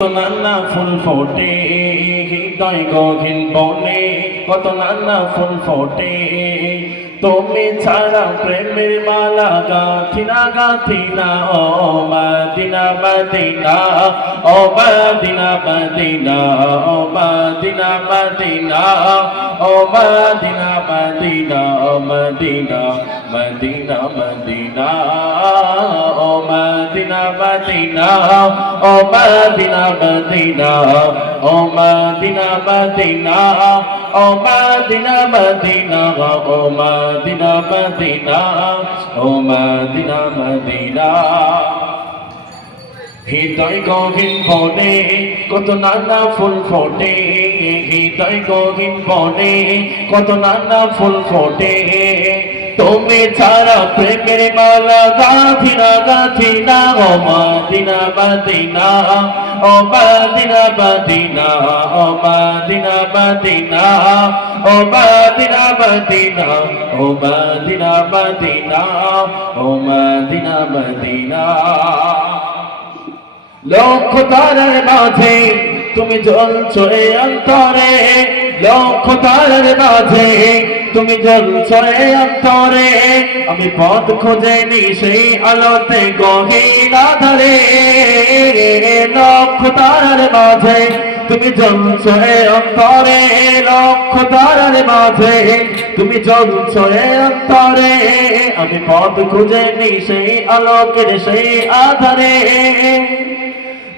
নানা ফুল ফোটে হৃদয় গহীন বনে, কত নানা ফুল ফোটে। তুমি ছাড়া প্রেমের মালা গাঁথি না গাঁথি না, ও মদিনা মদিনা, ও মদিনা মদিনা, ও মদিনা মদিনা, ও মদিনা মদিনা, ও মদিনা মদিনা মদিনা, ও মদিনা মদিনা, ও মদিনা মদিনা, ও মদিনা মদিনা, ও মদিনা মদিনা, ও মদিনা মদিনা, ও মদিনা মদিনা। হৃদয় গহীন বনে কত নানা ফুল ফোটে, হৃদয় গহীন বনে কত নানা ফুল ফোটে। তুমি ছাড়া প্রেমের মালা গাঁথি না গাঁথি না, ও মদিনা মদিনা, ও মদিনা মদিনা, ও মদিনা মদিনা, ও মদিনা মদিনা, ও মদিনা মদিনা, ও মদিনা মদিনা। লক্ষ তারার মাঝে তুমি জ্বলছো এ অন্তরে, লক্ষ তারার মাঝে তুমি জ্বলছো এ অন্তরে। আমি পথ খুঁজে নি সেই আলোতে গহীন আধারে, লক্ষ তারার মাঝে তুমি জ্বলছো এ অন্তরে, লক্ষ তারার মাঝে তুমি জ্বলছো এ অন্তরে। আমি পথ খুঁজে নি সেই আলোকের সেই আধারে।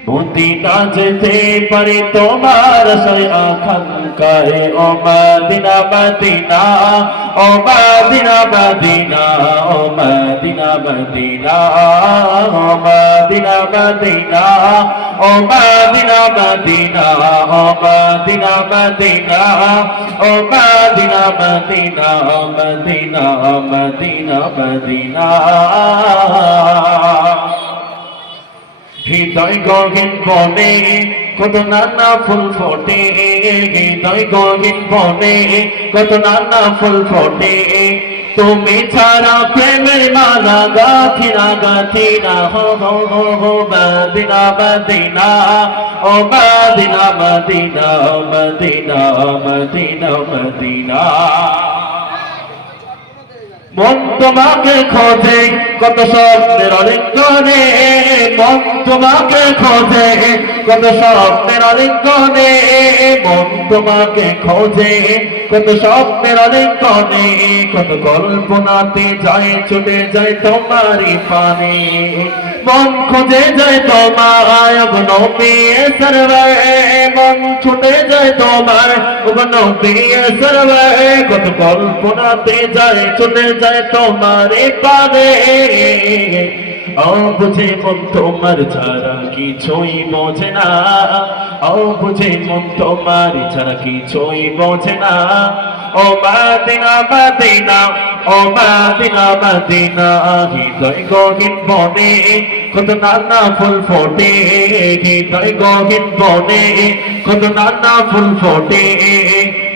মদিনা যেতে পারি তোমার সেই আকাঙ্ক্ষায়, ও মদিনা মদিনা, ও মদিনা মদিনা, ও মদিনা মদিনা, ও মদিনা মদিনা, ও মদিনা মদিনা, ও মদিনা মদিনা, ও Medina Medina, Medina Medina Medina. হৃদয় গহীন বনে কত নানা ফুল ফোটে, হৃদয় গহীন বনে কত নানা ফুল ফোটে। তুমি ছাড়া প্রেমের মালা গাঁথি না গাঁথি না, হো হো হো হো মদিনা মদিনা, ও Medina Medina, Medina Medina Medina. মন তোমাকে খোঁজে কত স্বপ্নের আলিঙ্গনে, মন তোমাকে খোঁজে কত স্বপ্নের আলিঙ্গনে, মন তোমাকে খোঁজে কত স্বপ্নের আলিঙ্গনে। কত কল্পনাতে যায় ছুটে যায় তোমারই পানে, মন খুঁজে যায় তোমায় নবী সরওয়ারে, মন ছুটে যায় তোমায় নবী সরওয়ারে। কত কল্পনাতে যায় ছুটে যায় তোমারে পানে, ও বুঝে মন তোমার ছাড়া কিছুই বোঝে না, ও বুঝে মন তোমার ছাড়া কিছুই বোঝে না। ও মদিনা মদিনা, ও মদিনা মদিনা। হৃদয় গহীন বনে কত নানা ফুল ফোটে, হৃদয় গহীন বনে কত নানা ফুল ফোটে।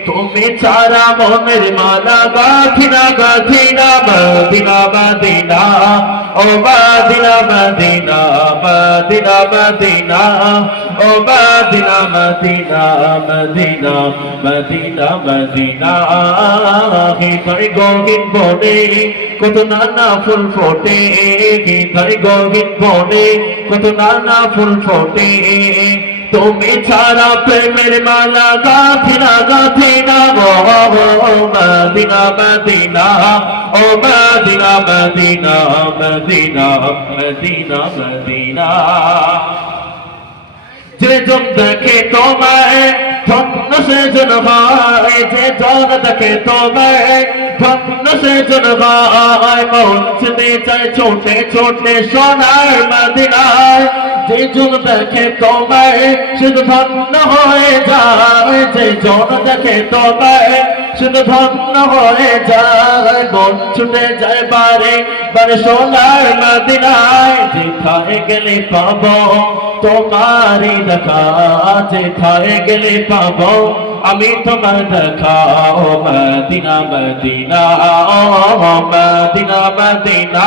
তুমি ছাড়া মনের মালা গাঁথি না গাঁথি না, মদিনা মদিনা, ও মদিনা মদিনা, মদিনা মদিনা, ও Medina Medina, Medina Medina Medina. হৃদয় গহীন বনে কত নানা ফুল ফোটে, হৃদয় গহীন বনে কত নানা ফুল ফোটে। তুমি ছাড়া প্রেমের মালা গাঁথি না গাঁথি না, ও মদিনা মদিনা, ও Medina Medina, Medina Medina Medina. যে জন দেখে তোমায় ধন্য সে জন হয়, যে জন দেখে তোমায় ধন্য সে জন হয়। পৌঁছতে চায় ছোটে ছোটে সোনার মদিনায়, যে জন দেখে তোমায় সে ধন্য হয়ে যায়, যে জন দেখে তোমায় সে ধন্য হয়ে যায়। মন ছুটে যায় বারে বারে সোনার মদিনায়, যেখানে গেলে পাবো তোমারই দেখা, যেখানে গেলে পাবো আমি তোমার দেখা। ও মদিনা মদিনা, ও মদিনা মদিনা,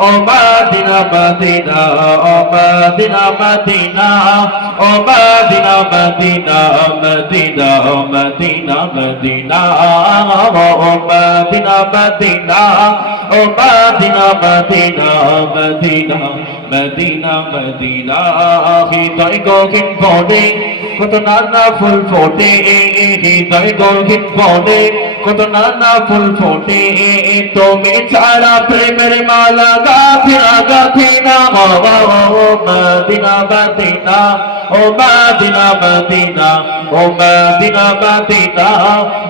ও ও মদিনা মদিনা ও মদিনা মদিনা ও মদিনা মদিনা মদিনা ও মদিনা মদিনা ও মদিনা মদিনা ও Medina Medina Medina Medina Medina হৃদয় গগন বনে কত নানা ফুল ফোটে হৃদয় গগন বনে কত নানা ফুল ফোটে তুমি ছাড়া প্রেমের মালা গাথিনা গাথিনা ও মদিনা মদিনা ও মদিনা মদিনা ও মদিনা মদিনা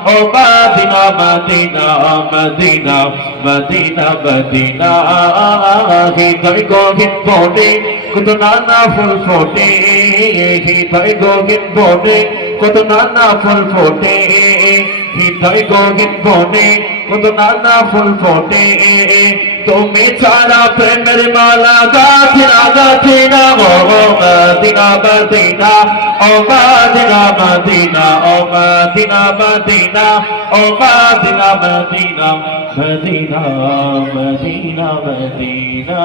ও Medina Medina Medina Medina Medina হৃদয় গগন বনে কত নানা ফুল ফোটে হৃদয় গগন বনে কত নানা ফুল ফোটে হৃদয় গগন বনে কত নানা ফুল ফোটে তুমি ছাড়া প্রেমের মালা গাথিনা গাথিনা ও মদিনা মদিনা ও মদিনা মদিনা ও মদিনা মদিনা ও Medina Medina Medina Medina Medina